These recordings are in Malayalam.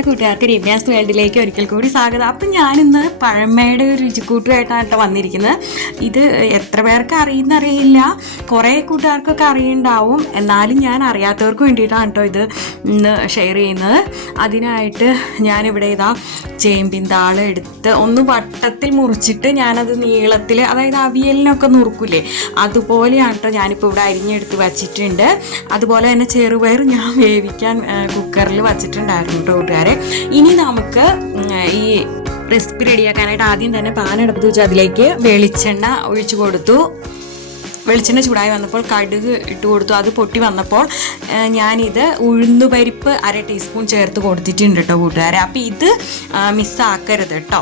എല്ലാ കൂട്ടുകാർക്ക് രമ്യാസ് വേൾഡിലേക്ക് ഒരിക്കൽ കൂടി സ്വാഗതം. അപ്പം ഞാനിന്ന് പഴമയുടെ ഒരു രുചിക്കൂട്ടുമായിട്ടാണ് കേട്ടോ വന്നിരിക്കുന്നത്. ഇത് എത്ര പേർക്ക് അറിയില്ല, കുറേ കൂട്ടുകാർക്കൊക്കെ അറിയുണ്ടാവും. എന്നാലും ഞാൻ അറിയാത്തവർക്ക് വേണ്ടിയിട്ടാണ് കേട്ടോ ഇത് ഇന്ന് ഷെയർ ചെയ്യുന്നത്. അതിനായിട്ട് ഞാനിവിടെ ഇതാ ചേമ്പിൻ താള് എടുത്ത് ഒന്ന് വട്ടത്തിൽ മുറിച്ചിട്ട് ഞാനത് നീളത്തിൽ, അതായത് അവിയലിനൊക്കെ നുറുക്കില്ലേ അതുപോലെയാണ് കേട്ടോ ഞാനിപ്പോൾ ഇവിടെ അരിഞ്ഞെടുത്ത് വച്ചിട്ടുണ്ട്. അതുപോലെ തന്നെ ചെറുപയർ ഞാൻ വേവിക്കാൻ കുക്കറിൽ വച്ചിട്ടുണ്ടായിരുന്നു കേട്ടോ കൂട്ടുകാരെ. ഇനി നമുക്ക് ഈ റെസിപ്പി റെഡിയാക്കാനായിട്ട് ആദ്യം തന്നെ പാൻ എടുത്ത് വെച്ച് അതിലേക്ക് വെളിച്ചെണ്ണ ഒഴിച്ചു കൊടുത്തു. വെളിച്ചെണ്ണ ചൂടായി വന്നപ്പോൾ കടുക് ഇട്ട് കൊടുത്തു. അത് പൊട്ടി വന്നപ്പോൾ ഞാനിത് ഉഴുന്നുപരിപ്പ് 1/2 ടീസ്പൂൺ ചേർത്ത് കൊടുത്തിട്ടുണ്ട് കേട്ടോ കൂട്ടുകാരെ. അപ്പോൾ ഇത് മിസ്സാക്കരുത് കേട്ടോ.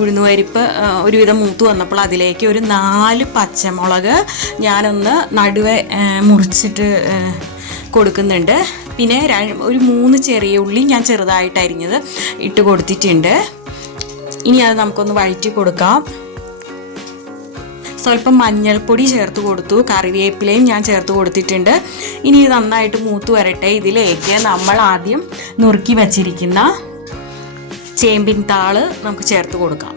ഉഴുന്നുപരിപ്പ് ഒരുവിധം മൂത്ത് വന്നപ്പോൾ അതിലേക്ക് ഒരു 4 പച്ചമുളക് ഞാനൊന്ന് നടുവെ മുറിച്ചിട്ട് കൊടുക്കുന്നുണ്ട്. പിന്നെ ഒരു 3 ചെറിയ ഉള്ളി ഞാൻ ചെറുതായിട്ട് അരിഞ്ഞത് ഇട്ട് കൊടുത്തിട്ടുണ്ട്. ഇനി അത് നമുക്കൊന്ന് വഴറ്റി കൊടുക്കാം. സ്വല്പം മഞ്ഞൾപ്പൊടി ചേർത്ത് കൊടുത്തു, കറിവേപ്പിലയും ഞാൻ ചേർത്ത് കൊടുത്തിട്ടുണ്ട്. ഇനി ഇത് നന്നായിട്ട് മൂത്ത് വരട്ടെ. ഇതിലേക്ക് നമ്മൾ ആദ്യം നുറുക്കി വച്ചിരിക്കുന്ന ചേമ്പിൻ താള് നമുക്ക് ചേർത്ത് കൊടുക്കാം.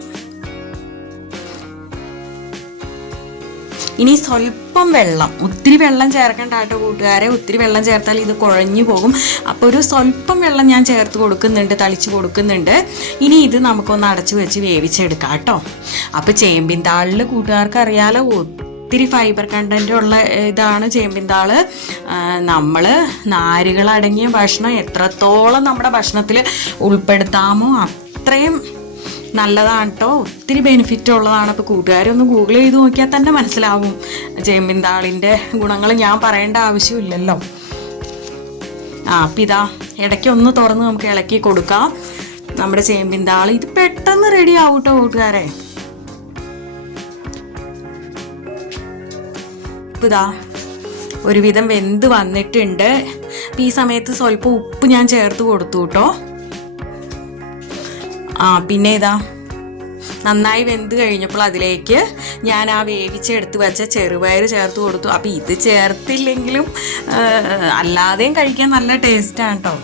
ഇനി സ്വല്പം വെള്ളം, ഒത്തിരി വെള്ളം ചേർക്കേണ്ട കേട്ടോ കൂട്ടുകാരെ. ഒത്തിരി വെള്ളം ചേർത്താൽ ഇത് കുഴഞ്ഞു പോകും. അപ്പോൾ ഒരു സ്വല്പം വെള്ളം ഞാൻ ചേർത്ത് കൊടുക്കുന്നുണ്ട്, തളിച്ച് കൊടുക്കുന്നുണ്ട്. ഇനി ഇത് നമുക്കൊന്ന് അടച്ചു വെച്ച് വേവിച്ചെടുക്കാം കേട്ടോ. അപ്പോൾ ചേമ്പിൻ താളിൽ കൂട്ടുകാർക്ക് അറിയാലോ ഒത്തിരി ഫൈബർ കണ്ടന്റ് ഉള്ള ഇതാണ് ചേമ്പിൻ താള്. നമ്മൾ നാരുകളടങ്ങിയ ഭക്ഷണം എത്രത്തോളം നമ്മുടെ ഭക്ഷണത്തിൽ ഉൾപ്പെടുത്താമോ അത്രയും നല്ലതാണ് കേട്ടോ. ഒത്തിരി ബെനിഫിറ്റ് ഉള്ളതാണ്. അപ്പോൾ കൂട്ടുകാരൊന്ന് ഗൂഗിൾ ചെയ്ത് നോക്കിയാൽ തന്നെ മനസ്സിലാവും ചേമ്പിൻ താളിൻ്റെ ഗുണങ്ങൾ. ഞാൻ പറയേണ്ട ആവശ്യമില്ലല്ലോ. അപ്പം ഇതാ ഇടയ്ക്കൊന്ന് തുറന്ന് നമുക്ക് ഇളക്കി കൊടുക്കാം നമ്മുടെ ചേമ്പിൻ താള്. ഇത് പെട്ടെന്ന് റെഡി ആവും കേട്ടോ കൂട്ടുകാരെ. ഇപ്പം ഇതാ ഒരുവിധം വെന്ത് വന്നിട്ടുണ്ട്. അപ്പം ഈ സമയത്ത് സ്വല്പം ഉപ്പ് ഞാൻ ചേർത്ത് കൊടുത്തു കേട്ടോ. പിന്നെ ഇതാ നന്നായി വെന്ത് കഴിഞ്ഞപ്പോൾ അതിലേക്ക് ഞാൻ ആ വേവിച്ചെടുത്ത് വെച്ച ചെറുപയർ ചേർത്ത് കൊടുത്തു. അപ്പോൾ ഇത് ചേർത്തില്ലെങ്കിലും അല്ലാതെയും കഴിക്കാൻ നല്ല ടേസ്റ്റാണ് കേട്ടോ.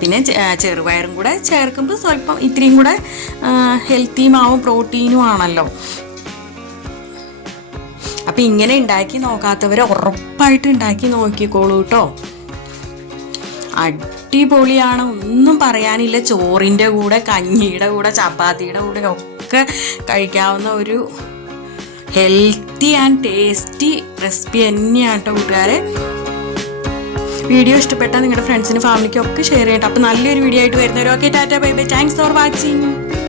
പിന്നെ ചെറുപയറും കൂടെ ചേർക്കുമ്പോൾ സ്വല്പം ഇത്രയും കൂടെ ഹെൽത്തിയും ആവും, പ്രോട്ടീനും ആണല്ലോ. അപ്പം ഇങ്ങനെ ഉണ്ടാക്കി നോക്കാത്തവരെ ഉറപ്പായിട്ട് ഉണ്ടാക്കി നോക്കിക്കോളൂ കേട്ടോ. അടിപൊളിയാണ്, ഒന്നും പറയാനില്ല. ചോറിൻ്റെ കൂടെ, കഞ്ഞിയുടെ കൂടെ, ചപ്പാത്തിയുടെ കൂടെ ഒക്കെ കഴിക്കാവുന്ന ഒരു ഹെൽത്തി ആൻഡ് ടേസ്റ്റി റെസിപ്പി തന്നെയാണ് കേട്ടോ കൂട്ടുകാരെ. വീഡിയോ ഇഷ്ടപ്പെട്ടാൽ നിങ്ങളുടെ ഫ്രണ്ട്സിനും ഫാമിലിക്കും ഒക്കെ ഷെയർ ചെയ്യട്ടെ. അപ്പോൾ നല്ലൊരു വീഡിയോ ആയിട്ട് വരുന്നവരും okay, tata bye bye, thanks for watching.